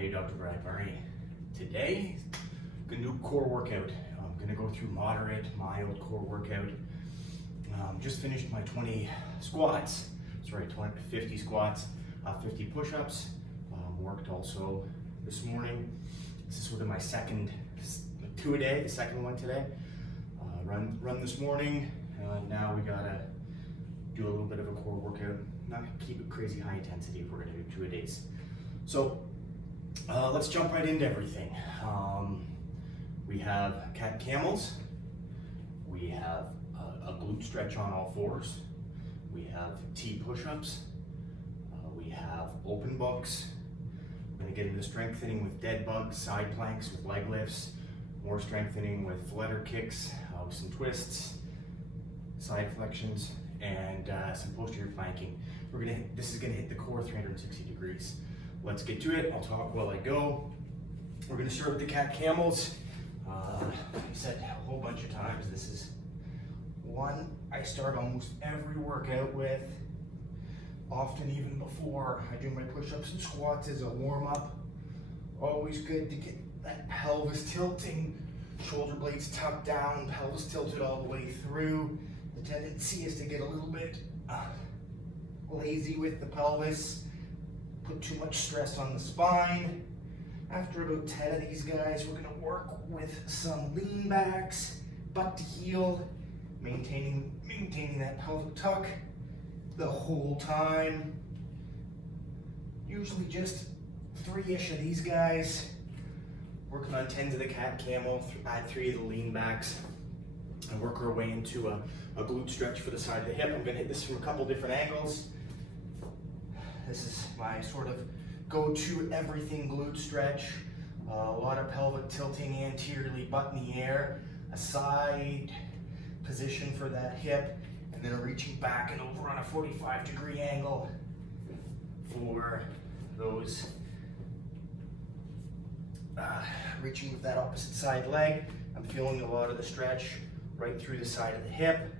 Hey, Dr. Brad Barney. Today, I'm gonna do a core workout. I'm gonna go through moderate, mild core workout. Just finished my 20 squats, 50 squats, 50 push-ups. Worked also this morning. This is sort of my second, 2 a day, the second one today. Run this morning, now we gotta do a little bit of a core workout. Not gonna keep it crazy high intensity if we're gonna do 2 a days. So let's jump right into everything. We have cat camels. We have a glute stretch on all fours. We have T push-ups. We have open books. We're gonna get into strengthening with dead bugs, side planks with leg lifts, more strengthening with flutter kicks, with some twists, side flexions, and some posterior planking. This is gonna hit the core 360 degrees. Let's get to it. I'll talk while I go. We're gonna start with the cat camels. Like I said a whole bunch of times, this is one I start almost every workout with, often even before I do my push-ups and squats as a warm-up. Always good to get that pelvis tilting, shoulder blades tucked down, pelvis tilted all the way through. The tendency is to get a little bit lazy with the pelvis, put too much stress on the spine. After about 10 of these guys, we're gonna work with some lean backs, butt to heel, maintaining that pelvic tuck the whole time. Usually just 3-ish of these guys. Working on 10s of the cat camel, add 3 of the lean backs, and work our way into a glute stretch for the side of the hip. I'm gonna hit this from a couple different angles. This is my sort of go-to everything glute stretch. A lot of pelvic tilting anteriorly, butt in the air, a side position for that hip, and then a reaching back and over on a 45-degree angle for those reaching with that opposite side leg. I'm feeling a lot of the stretch right through the side of the hip.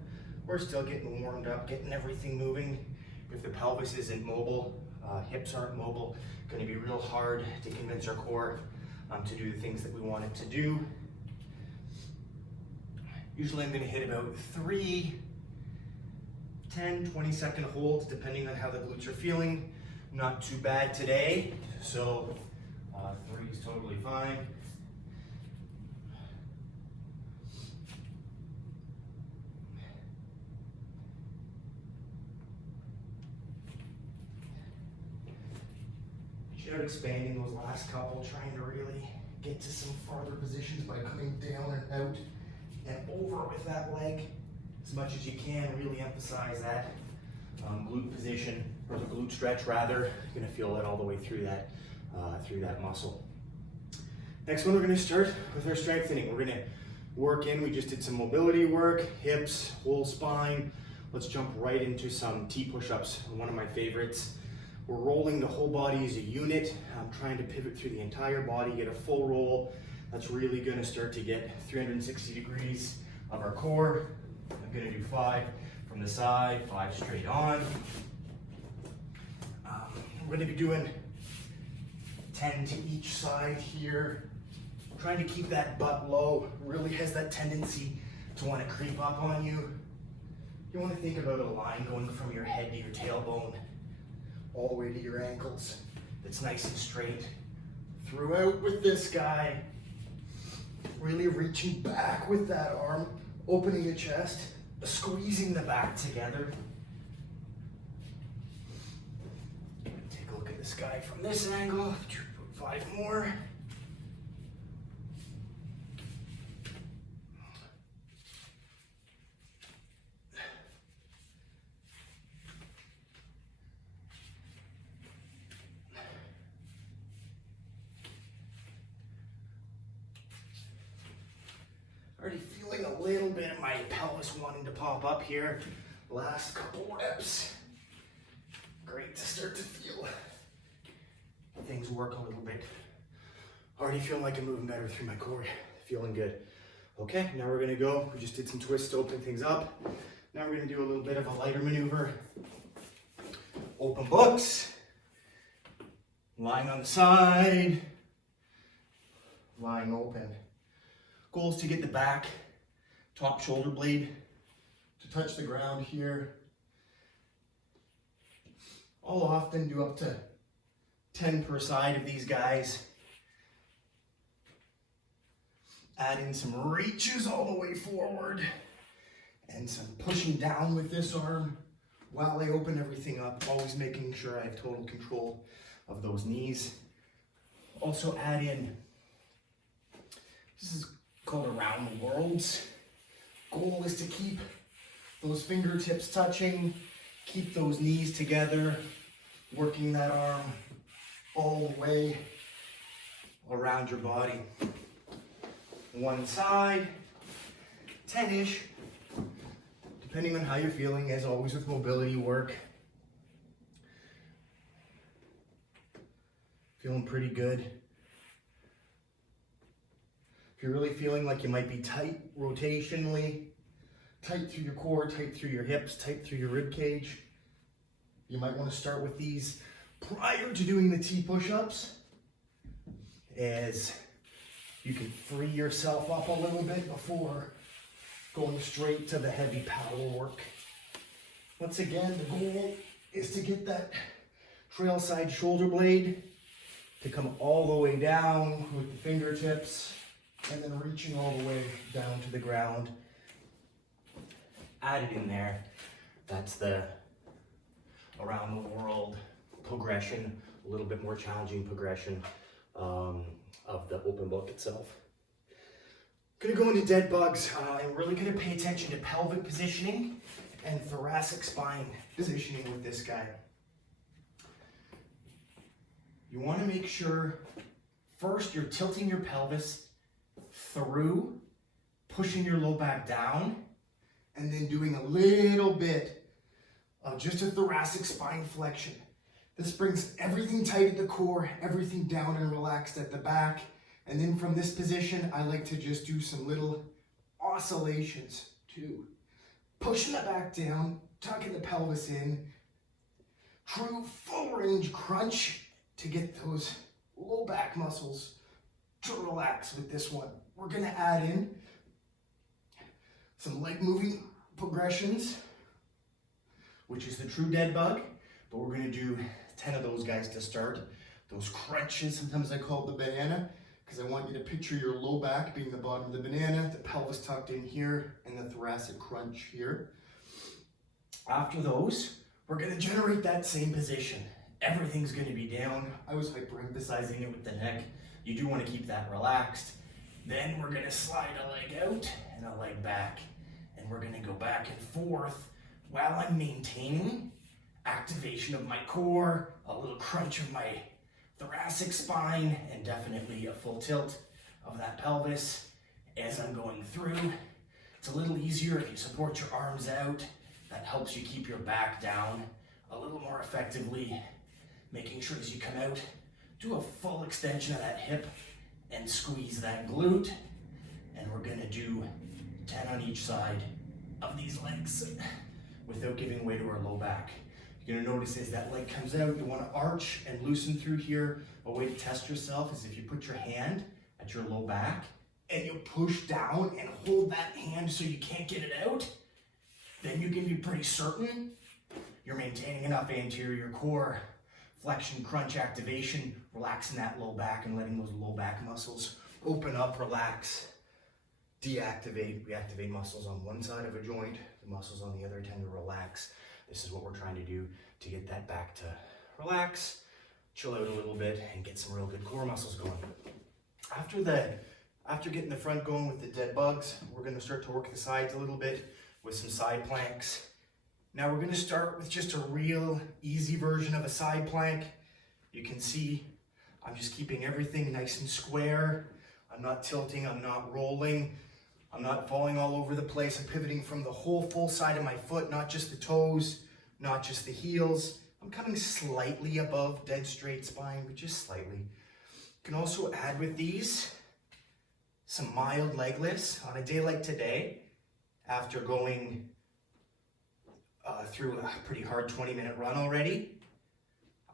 We're still getting warmed up, getting everything moving. If the pelvis isn't mobile, hips aren't mobile, going to be real hard to convince our core to do the things that we want it to do. Usually I'm going to hit about 3 10, 20-second holds depending on how the glutes are feeling. Not too bad today, so 3 is totally fine. Start expanding those last couple, trying to really get to some farther positions by coming down and out and over with that leg as much as you can. Really emphasize that glute position, or the glute stretch rather. You're gonna feel that all the way through that muscle. Next one, we're gonna start with our strengthening. We're gonna work in, we just did some mobility work, hips, whole spine. Let's jump right into some T push-ups, one of my favorites. We're rolling the whole body as a unit. I'm trying to pivot through the entire body, get a full roll. That's really gonna start to get 360 degrees of our core. I'm gonna do 5 from the side, 5 straight on. We're gonna be doing 10 to each side here. Trying to keep that butt low. Really has that tendency to wanna creep up on you. You wanna think about a line going from your head to your tailbone, all the way to your ankles. It's nice and straight. Throughout with this guy. Really reaching back with that arm, opening the chest, squeezing the back together. Take a look at this guy from this angle. 5 more. Already feeling a little bit of my pelvis wanting to pop up here. Last couple reps. Great to start to feel things work a little bit. Already feeling like I'm moving better through my core. Feeling good. Okay, now we're gonna go. We just did some twists to open things up. Now we're gonna do a little bit of a lighter maneuver. Open books. Lying on the side. lying open. Goal is to get the back, top shoulder blade to touch the ground here. I'll often do up to 10 per side of these guys. Add in some reaches all the way forward and some pushing down with this arm while I open everything up, always making sure I have total control of those knees. Also add in, this is called around the worlds. Goal is to keep those fingertips touching, keep those knees together, working that arm all the way around your body. One side, 10-ish, depending on how you're feeling, as always with mobility work. Feeling pretty good. If you're really feeling like you might be tight rotationally, tight through your core, tight through your hips, tight through your rib cage, you might want to start with these prior to doing the T push-ups, as you can free yourself up a little bit before going straight to the heavy power work. Once again, the goal is to get that trail side shoulder blade to come all the way down with the fingertips and then reaching all the way down to the ground. Add it in there. That's the around the world progression, a little bit more challenging progression of the open book itself. Gonna go into dead bugs and really gonna pay attention to pelvic positioning and thoracic spine positioning with this guy. You wanna make sure first you're tilting your pelvis through, pushing your low back down, and then doing a little bit of just a thoracic spine flexion. This brings everything tight at the core, everything down and relaxed at the back. And then from this position, I like to just do some little oscillations too. Pushing the back down, tucking the pelvis in. True full range crunch to get those low back muscles to relax with this one. We're gonna add in some leg moving progressions, which is the true dead bug, but we're gonna do 10 of those guys to start. Those crunches, sometimes I call it the banana, because I want you to picture your low back being the bottom of the banana, the pelvis tucked in here, and the thoracic crunch here. After those, we're gonna generate that same position. Everything's gonna be down. I was hyper-emphasizing it with the neck. You do wanna keep that relaxed. Then we're gonna slide a leg out and a leg back. And we're gonna go back and forth while I'm maintaining activation of my core, a little crunch of my thoracic spine, and definitely a full tilt of that pelvis as I'm going through. It's a little easier if you support your arms out. That helps you keep your back down a little more effectively, making sure as you come out, do a full extension of that hip and squeeze that glute. And we're gonna do 10 on each side of these legs without giving way to our low back. You're gonna notice as that leg comes out, you wanna arch and loosen through here. A way to test yourself is if you put your hand at your low back and you push down and hold that hand so you can't get it out, then you can be pretty certain you're maintaining enough anterior core flexion, crunch activation, relaxing that low back and letting those low back muscles open up, relax, deactivate, reactivate muscles on one side of a joint, the muscles on the other tend to relax. This is what we're trying to do to get that back to relax, chill out a little bit, and get some real good core muscles going. After getting the front going with the dead bugs, we're gonna start to work the sides a little bit with some side planks. Now we're gonna start with just a real easy version of a side plank. You can see I'm just keeping everything nice and square. I'm not tilting, I'm not rolling. I'm not falling all over the place. I'm pivoting from the whole full side of my foot, not just the toes, not just the heels. I'm coming slightly above dead straight spine, but just slightly. You can also add with these some mild leg lifts on a day like today, after going through a pretty hard 20-minute run already.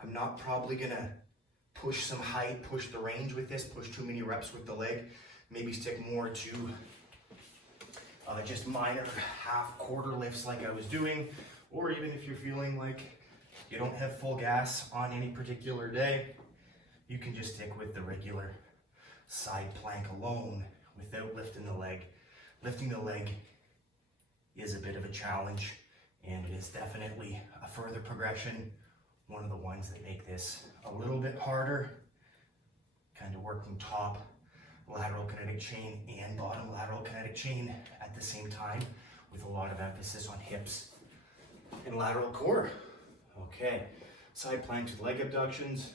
I'm not probably gonna push some height, push the range with this, push too many reps with the leg. Maybe stick more to just minor half quarter lifts like I was doing, or even if you're feeling like you don't have full gas on any particular day, you can just stick with the regular side plank alone without lifting the leg. Lifting the leg is a bit of a challenge, and it is definitely a further progression. One of the ones that make this a little bit harder, kind of working top lateral kinetic chain and bottom lateral kinetic chain at the same time, with a lot of emphasis on hips and lateral core. Okay, side planks with leg abductions,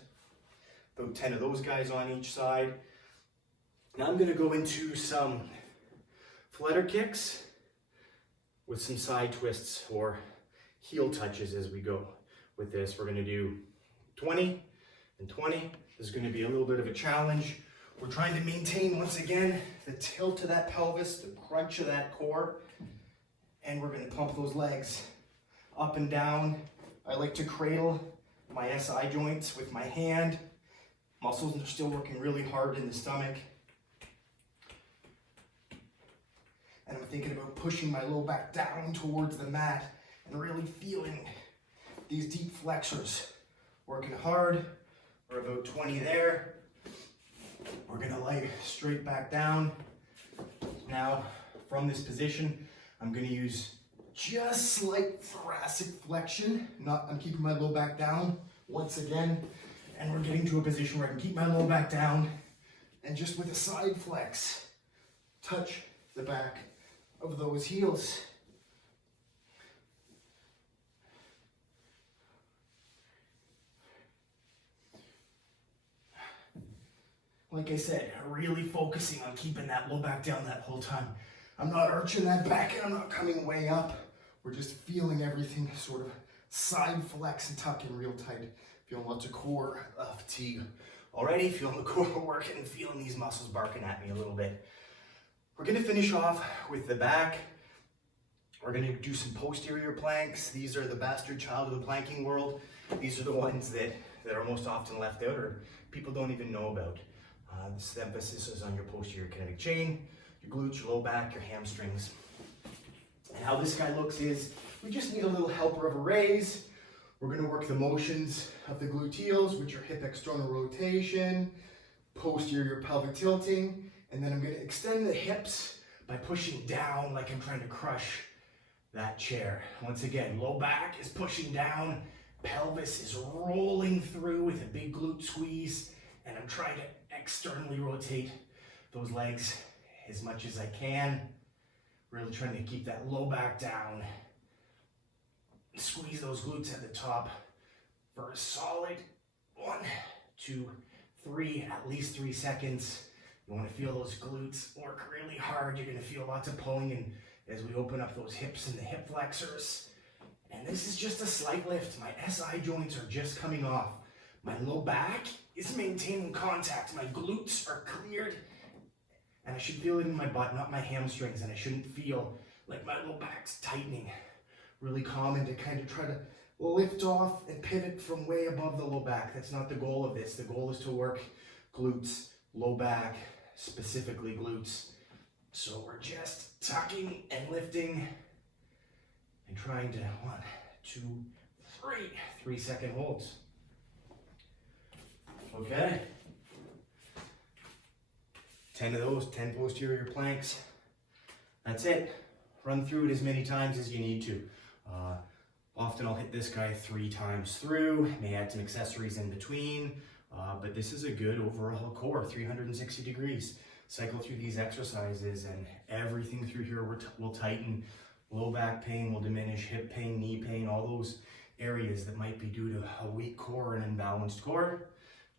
about 10 of those guys on each side. Now I'm gonna go into some flutter kicks with some side twists or heel touches as we go with this. We're gonna do 20 and 20. This is gonna be a little bit of a challenge. We're trying to maintain, once again, the tilt of that pelvis, the crunch of that core, and we're gonna pump those legs up and down. I like to cradle my SI joints with my hand. Muscles are still working really hard in the stomach. And I'm thinking about pushing my low back down towards the mat and really feeling these deep flexors. Working hard. We're about 20 there. We're gonna lay straight back down. Now, from this position, I'm gonna use just slight thoracic flexion. I'm keeping my low back down once again, and we're getting to a position where I can keep my low back down, and just with a side flex, touch the back of those heels. Like I said, really focusing on keeping that low back down that whole time. I'm not arching that back and I'm not coming way up. We're just feeling everything sort of side flex and tuck in real tight. Feeling lots of core fatigue already, feeling the core working and feeling these muscles barking at me a little bit. We're gonna finish off with the back. We're gonna do some posterior planks. These are the bastard child of the planking world. These are the ones that are most often left out or people don't even know about. This emphasis is on your posterior kinetic chain, your glutes, your low back, your hamstrings. And how this guy looks is, we just need a little helper of a raise. We're gonna work the motions of the gluteals, which are hip external rotation, posterior pelvic tilting, and then I'm gonna extend the hips by pushing down like I'm trying to crush that chair. Once again, low back is pushing down, pelvis is rolling through with a big glute squeeze, and I'm trying to externally rotate those legs as much as I can. Really trying to keep that low back down. Squeeze those glutes at the top for a solid 1, 2, 3, at least 3 seconds. You want to feel those glutes work really hard. You're going to feel lots of pulling and as we open up those hips and the hip flexors. And this is just a slight lift. My SI joints are just coming off. My low back is maintaining contact. My glutes are cleared. And I should feel it in my butt, not my hamstrings. And I shouldn't feel like my low back's tightening. Really common to kind of try to lift off and pivot from way above the low back. That's not the goal of this. The goal is to work glutes, low back, specifically glutes. So we're just tucking and lifting and trying to 1, 2, 3, 3-second holds. Okay. 10 of those, 10 posterior planks. That's it. Run through it as many times as you need to. Often I'll hit this guy 3 times through, may add some accessories in between, but this is a good overall core, 360 degrees. Cycle through these exercises and everything through here will tighten. Low back pain will diminish, hip pain, knee pain, all those areas that might be due to a weak core and imbalanced core.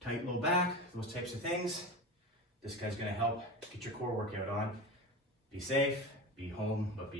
Tight low back, those types of things. This guy's gonna help get your core workout on. Be safe, be home, but be